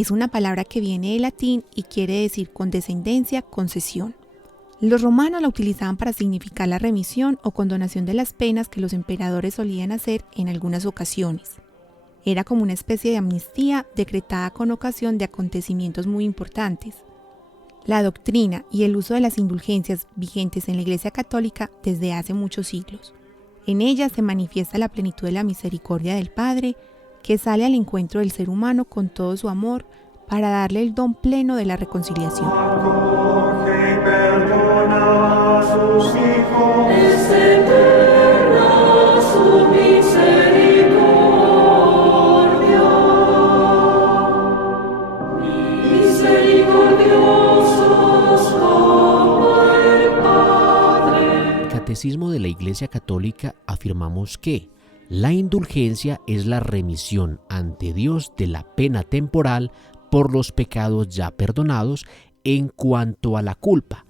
Es una palabra que viene del latín y quiere decir condescendencia, concesión. Los romanos la utilizaban para significar la remisión o condonación de las penas que los emperadores solían hacer en algunas ocasiones. Era como una especie de amnistía decretada con ocasión de acontecimientos muy importantes. La doctrina y el uso de las indulgencias vigentes en la Iglesia Católica desde hace muchos siglos. En ellas se manifiesta la plenitud de la misericordia del Padre, que sale al encuentro del ser humano con todo su amor para darle el don pleno de la reconciliación. Acoge y perdona a sus hijos. Es eterna su misericordia. Misericordiosos como el Padre. Catecismo de la Iglesia Católica afirmamos que la indulgencia es la remisión ante Dios de la pena temporal por los pecados ya perdonados en cuanto a la culpa,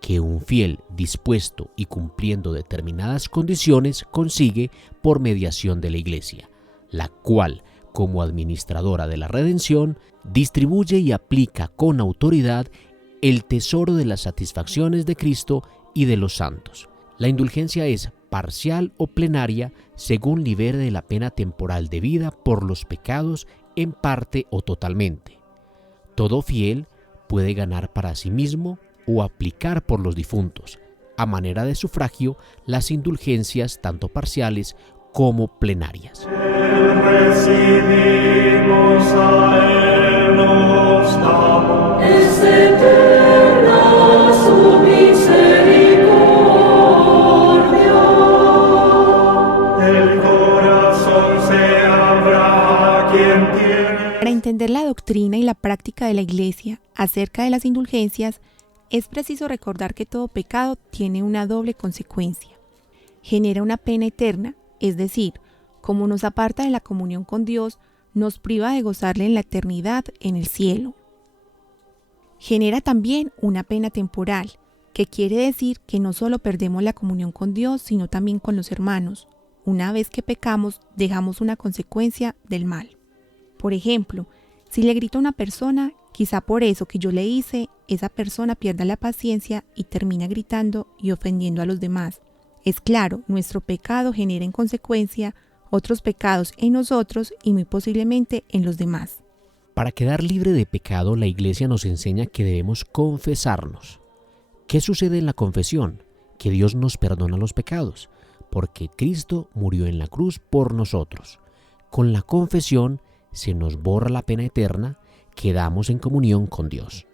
que un fiel dispuesto y cumpliendo determinadas condiciones consigue por mediación de la Iglesia, la cual, como administradora de la redención, distribuye y aplica con autoridad el tesoro de las satisfacciones de Cristo y de los santos. La indulgencia es parcial o plenaria según libere de la pena temporal debida por los pecados en parte o totalmente. Todo fiel puede ganar para sí mismo o aplicar por los difuntos, a manera de sufragio, las indulgencias tanto parciales como plenarias. Recibimos a Él, nos damos. Es eterna su misericordia. El corazón se abra a quien tiene. Para entender la doctrina y la práctica de la Iglesia acerca de las indulgencias, es preciso recordar que todo pecado tiene una doble consecuencia. Genera una pena eterna, es decir, como nos aparta de la comunión con Dios, nos priva de gozarle en la eternidad en el cielo. Genera también una pena temporal, que quiere decir que no solo perdemos la comunión con Dios, sino también con los hermanos. Una vez que pecamos, dejamos una consecuencia del mal. Por ejemplo, si le grito a una persona, quizá por eso que yo le hice, esa persona pierda la paciencia y termina gritando y ofendiendo a los demás. Es claro, nuestro pecado genera en consecuencia otros pecados en nosotros y muy posiblemente en los demás. Para quedar libre de pecado, la Iglesia nos enseña que debemos confesarnos. ¿Qué sucede en la confesión? Que Dios nos perdona los pecados, porque Cristo murió en la cruz por nosotros. Con la confesión se nos borra la pena eterna, quedamos en comunión con Dios.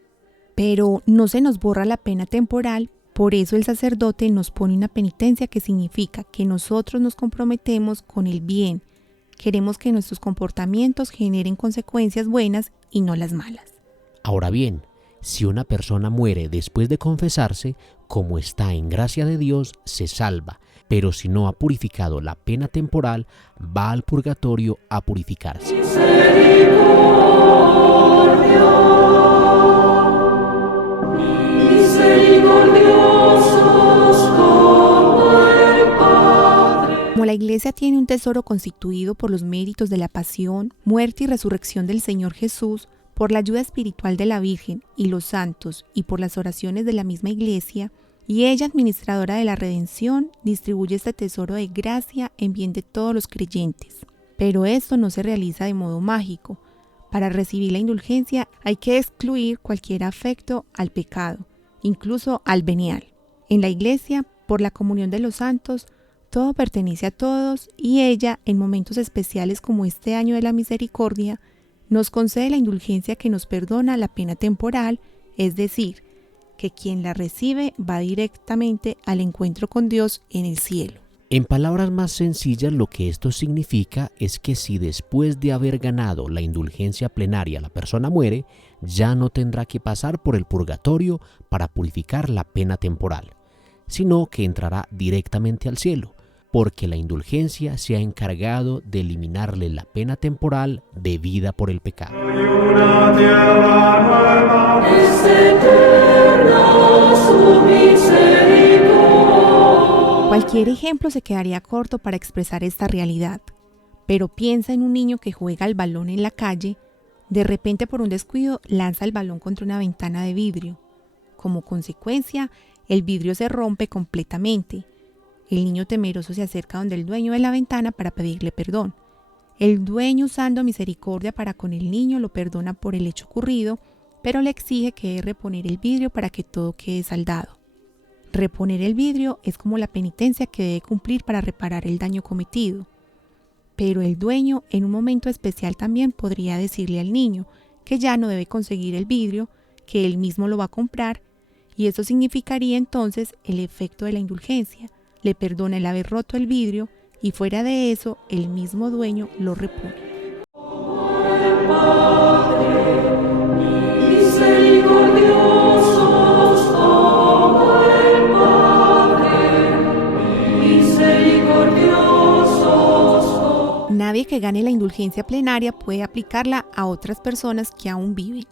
Pero no se nos borra la pena temporal, por eso el sacerdote nos pone una penitencia que significa que nosotros nos comprometemos con el bien. Queremos que nuestros comportamientos generen consecuencias buenas y no las malas. Ahora bien, si una persona muere después de confesarse, como está en gracia de Dios, se salva, pero si no ha purificado la pena temporal, va al purgatorio a purificarse. Misericordiosos como el Padre. Como la Iglesia tiene un tesoro constituido por los méritos de la pasión, muerte y resurrección del Señor Jesús, por la ayuda espiritual de la Virgen y los santos y por las oraciones de la misma Iglesia, y ella, administradora de la redención, distribuye este tesoro de gracia en bien de todos los creyentes. Pero esto no se realiza de modo mágico. Para recibir la indulgencia hay que excluir cualquier afecto al pecado, incluso al venial. En la Iglesia, por la comunión de los santos, todo pertenece a todos y ella, en momentos especiales como este año de la misericordia, nos concede la indulgencia que nos perdona la pena temporal, es decir, que quien la recibe va directamente al encuentro con Dios en el cielo. En palabras más sencillas, lo que esto significa es que si después de haber ganado la indulgencia plenaria la persona muere, ya no tendrá que pasar por el purgatorio para purificar la pena temporal, sino que entrará directamente al cielo, porque la indulgencia se ha encargado de eliminarle la pena temporal debida por el pecado. Y una tierra nueva. Es eterna su misericordia. Cualquier ejemplo se quedaría corto para expresar esta realidad, pero piensa en un niño que juega al balón en la calle, De repente, por un descuido, lanza el balón contra una ventana de vidrio. Como consecuencia, el vidrio se rompe completamente. El niño temeroso se acerca donde el dueño de la ventana para pedirle perdón. El dueño, usando misericordia para con el niño, lo perdona por el hecho ocurrido, pero le exige que debe reponer el vidrio para que todo quede saldado. Reponer el vidrio es como la penitencia que debe cumplir para reparar el daño cometido. Pero el dueño, en un momento especial, también podría decirle al niño que ya no debe conseguir el vidrio, que él mismo lo va a comprar, y eso significaría entonces el efecto de la indulgencia. Le perdona el haber roto el vidrio y fuera de eso, el mismo dueño lo repone. Nadie que gane la indulgencia plenaria puede aplicarla a otras personas que aún viven.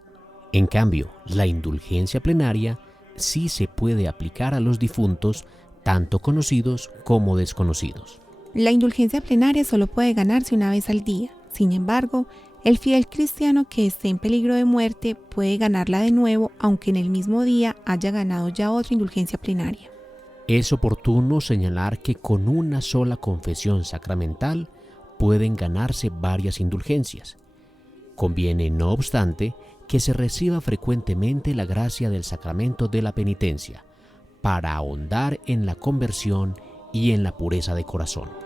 En cambio, la indulgencia plenaria sí se puede aplicar a los difuntos, tanto conocidos como desconocidos. La indulgencia plenaria solo puede ganarse una vez al día. Sin embargo, el fiel cristiano que esté en peligro de muerte puede ganarla de nuevo, aunque en el mismo día haya ganado ya otra indulgencia plenaria. Es oportuno señalar que con una sola confesión sacramental pueden ganarse varias indulgencias. Conviene, no obstante, que se reciba frecuentemente la gracia del sacramento de la penitencia para ahondar en la conversión y en la pureza de corazón.